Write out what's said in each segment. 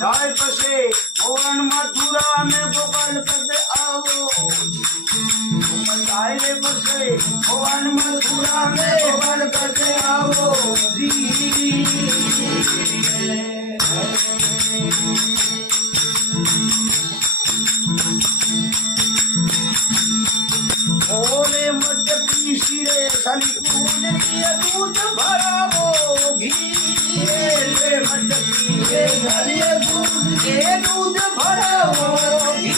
जाए पसे मोहन मथुरा में गोपाल करते आओ जाए पसे मोहन मथुरा में गोपाल करते आओ ओले मटकी सिरे साली पूजनिया दूध भरावो घी ले मटकी रे साली दूध भरावो घी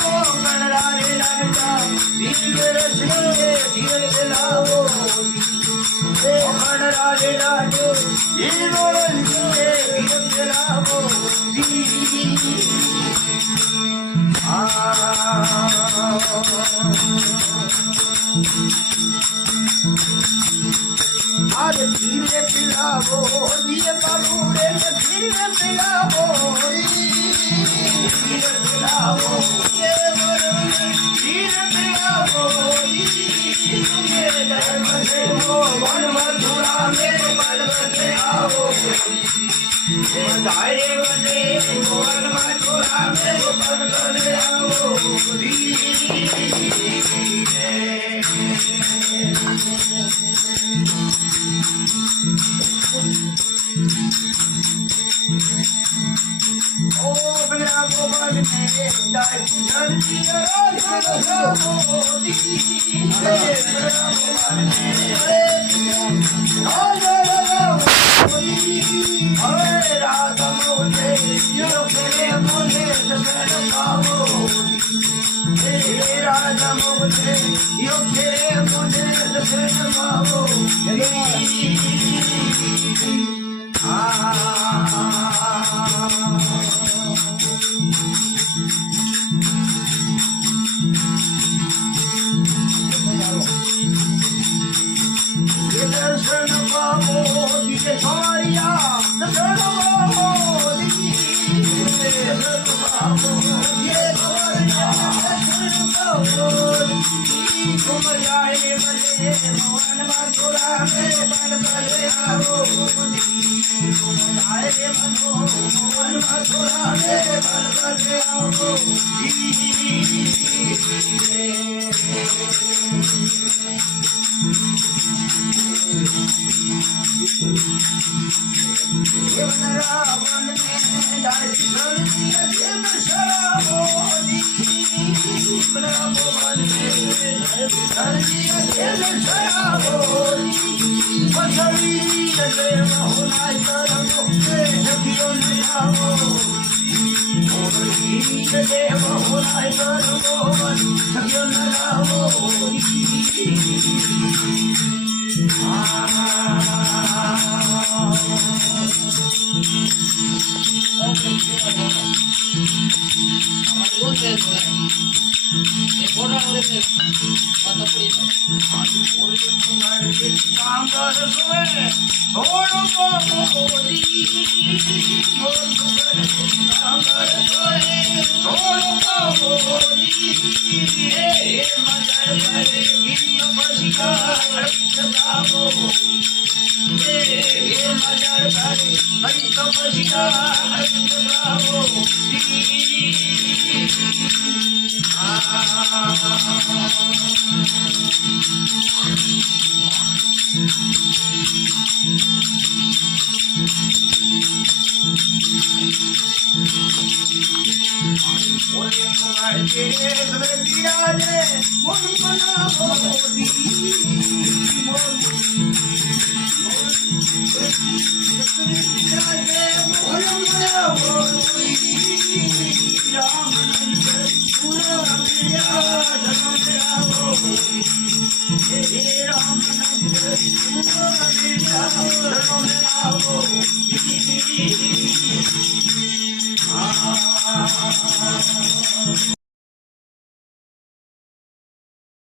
वो कनरा रे लगता धीरे रसले धीरे दिलावो ए कनरा रे लाडो ये बोल धीरे दिलावो अरे धीरे पिलावो धीरे बाबूरे धीरे पिलावो धीरे पिलावो धीरे पिलावो वन मथुरा में बल बसे आओ जाए बने वन मथुरा में बल बसे आओ ओ बिना गोपाल में जाए जल्दी दर्शन पावो दिए सवारिया दर्शन पावो दर्शन पावो ये सवारिया दर्शन पावो घूम जाए बने मोहन मथुरा में बन बने आओ घूम जाए बनो मोहन मथुरा में बन बने आओ रावण में दर्शन दिन शराबो रावण में दर्शन दिन शराबो मछली जय बहुलाई करो सखियों ने आओ जय बहुलाई करो सखियों ने आओ